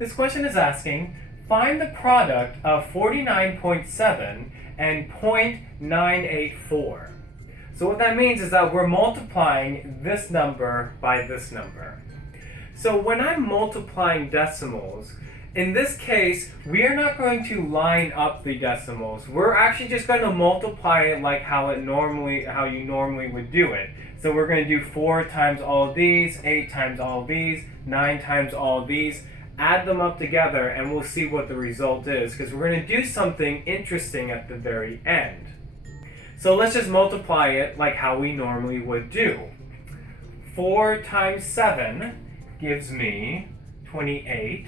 This question is asking, find the product of 49.7 and 0.984. So what that means is that we're multiplying this number by this number. So when I'm multiplying decimals, in this case, we are not going to line up the decimals. We're actually just going to multiply it like how you normally would do it. So we're going to do 4 times all of these, 8 times all of these, 9 times all of these, add them up together, and we'll see what the result is, because we're going to do something interesting at the very end. So let's just multiply it like how we normally would do. 4 times 7 gives me 28.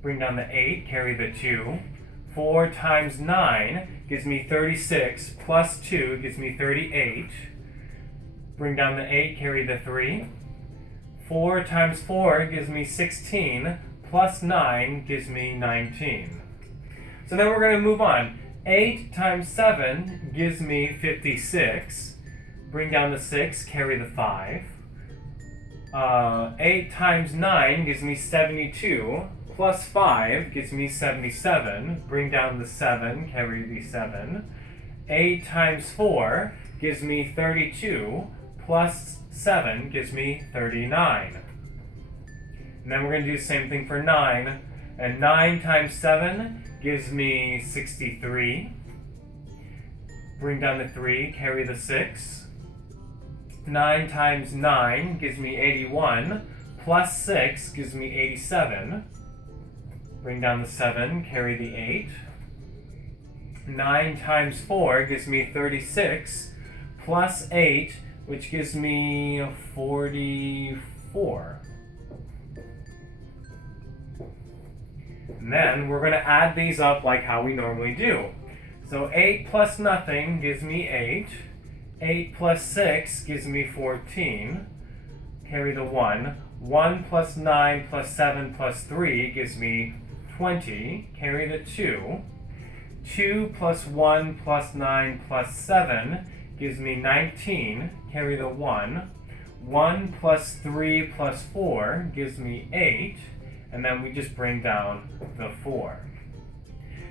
Bring down the 8, carry the 2. 4 times 9 gives me 36, plus 2 gives me 38. Bring down the 8, carry the 3. 4 times 4 gives me 16, plus 9 gives me 19. So then we're going to move on. 8 times 7 gives me 56. Bring down the 6, carry the 5. 8 times 9 gives me 72, plus 5 gives me 77. Bring down the 7, carry the 7. 8 times 4 gives me 32, plus 7 gives me 39. And then we're going to do the same thing for 9. And 9 times 7 gives me 63. Bring down the 3, carry the 6. 9 times 9 gives me 81, plus 6 gives me 87. Bring down the 7, carry the 8. 9 times 4 gives me 36, plus 8, which gives me 44. And then we're going to add these up like how we normally do. So 8 plus nothing gives me 8. 8 plus 6 gives me 14. Carry the 1. 1 plus 9 plus 7 plus 3 gives me 20. Carry the 2. 2 plus 1 plus 9 plus 7 gives me 19. Carry the 1. 1 plus 3 plus 4 gives me 8. And then we just bring down the 4.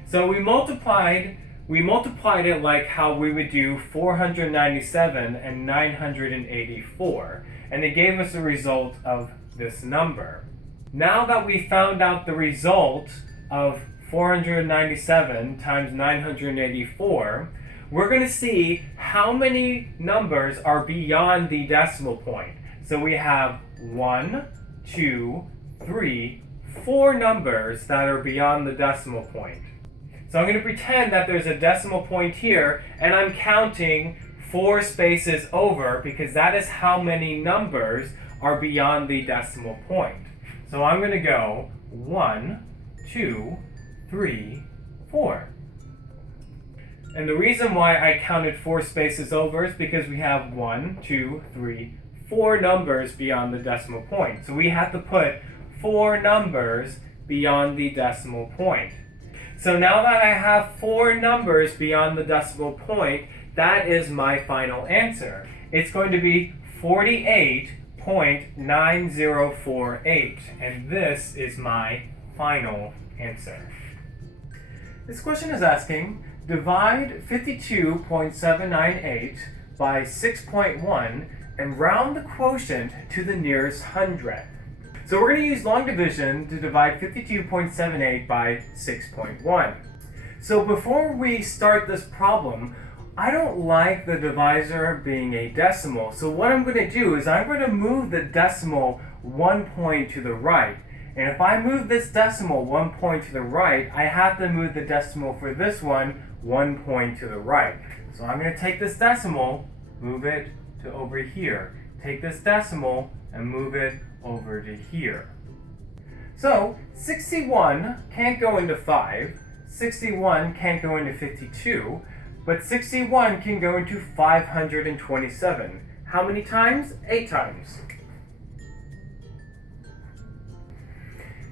So we multiplied it like how we would do 497 and 984, and it gave us a result of this number. Now that we found out the result of 497 times 984, we're going to see how many numbers are beyond the decimal point. So we have 1, 2, 3, 4 numbers that are beyond the decimal point. So I'm going to pretend that there's a decimal point here, and I'm counting 4 spaces over, because that is how many numbers are beyond the decimal point. So I'm going to go 1, 2, 3, 4. And the reason why I counted 4 spaces over is because we have 1, 2, 3, 4 numbers beyond the decimal point. So we have to put 4 numbers beyond the decimal point. So now that I have 4 numbers beyond the decimal point, that is my final answer. It's going to be 48.9048, and this is my final answer. This question is asking, divide 52.798 by 6.1 and round the quotient to the nearest hundredth. So we're going to use long division to divide 52.78 by 6.1. So before we start this problem, I don't like the divisor being a decimal. So what I'm going to do is I'm going to move the decimal 1 point to the right. And if I move this decimal 1 point to the right, I have to move the decimal for this one 1 point to the right. So I'm going to take this decimal, move it to over here. Take this decimal and move it over to here. So 61 can't go into 5, 61 can't go into 52, but 61 can go into 527. How many times? 8 times.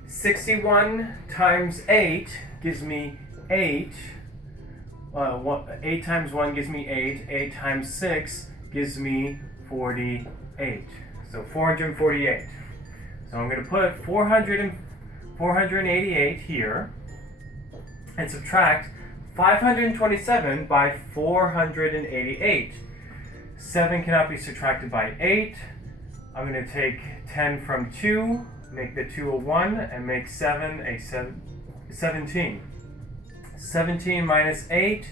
61 times 8 gives me 8. 8 times 1 gives me 8. 8 times 6 gives me 48. So 448. So I'm going to put 448 488 here, and subtract 527 by 488. 7 cannot be subtracted by 8. I'm going to take 10 from 2, make the 2 a 1, and make 7 a 17. 17 minus 8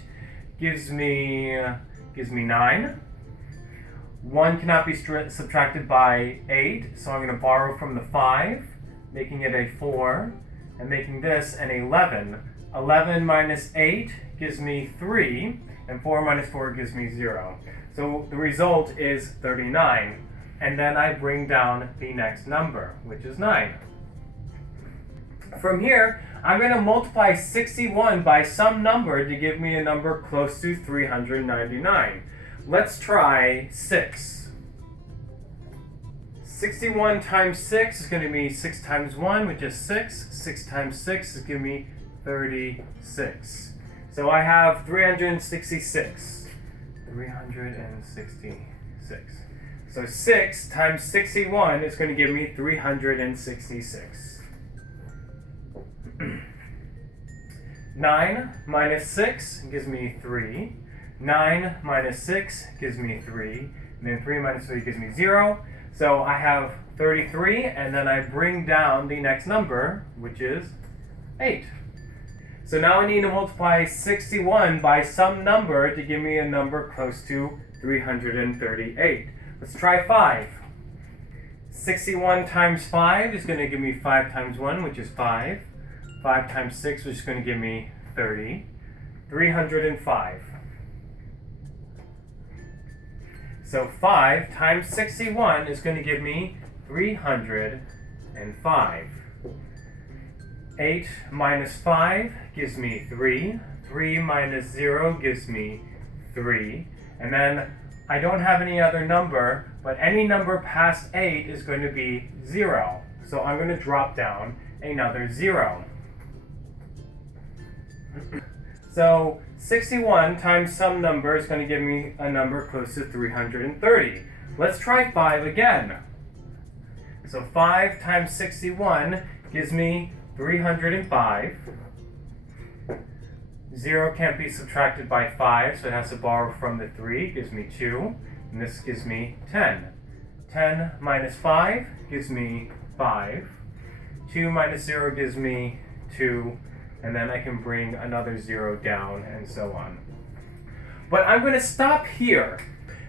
gives me 9. 1 cannot be subtracted by 8, so I'm going to borrow from the 5, making it a 4, and making this an 11. 11 minus 8 gives me 3, and 4 minus 4 gives me 0. So the result is 39. And then I bring down the next number, which is 9. From here, I'm going to multiply 61 by some number to give me a number close to 399. Let's try 6. 61 times 6 is going to be 6 times 1, which is 6. 6 times 6 is going to be 36. So I have 366. 366. So 6 times 61 is going to give me 366. 9 minus 6 gives me 3. 9 minus 6 gives me 3. And then 3 minus 3 gives me 0. So I have 33, and then I bring down the next number, which is 8. So now I need to multiply 61 by some number to give me a number close to 338. Let's try 5. 61 times 5 is going to give me 5 times 1, which is 5. 5 times 6, which is going to give me 30. 305. So 5 times 61 is going to give me 305. 8 minus 5 gives me 3. 3 minus 0 gives me 3. And then I don't have any other number, but any number past 8 is going to be 0. So I'm going to drop down another 0. So 61 times some number is going to give me a number close to 330. Let's try 5 again. So 5 times 61 gives me 305. 0 can't be subtracted by 5, so it has to borrow from the 3. It gives me 2. And this gives me 10. 10 minus 5 gives me 5. 2 minus 0 gives me 2. And then I can bring another 0 down, and so on. But I'm going to stop here.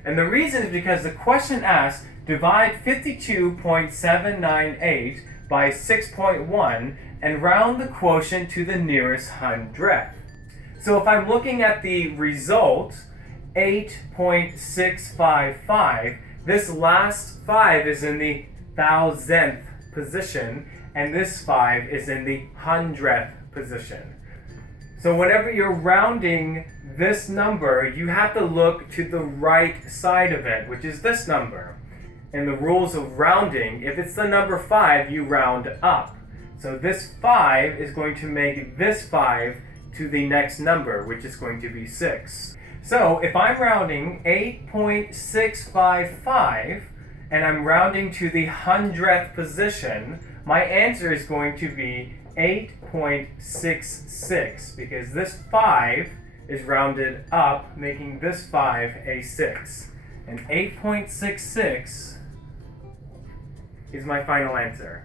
And the reason is because the question asks, divide 52.798 by 6.1 and round the quotient to the nearest hundredth. So if I'm looking at the result, 8.655, this last 5 is in the thousandth position, and this 5 is in the hundredth position. So whenever you're rounding this number, you have to look to the right side of it, which is this number. In the rules of rounding, if it's the number 5, you round up. So this 5 is going to make this 5 to the next number, which is going to be 6. So if I'm rounding 8.655 and I'm rounding to the hundredth position, my answer is going to be 8.66, because this 5 is rounded up, making this 5 a 6. And 8.66 is my final answer.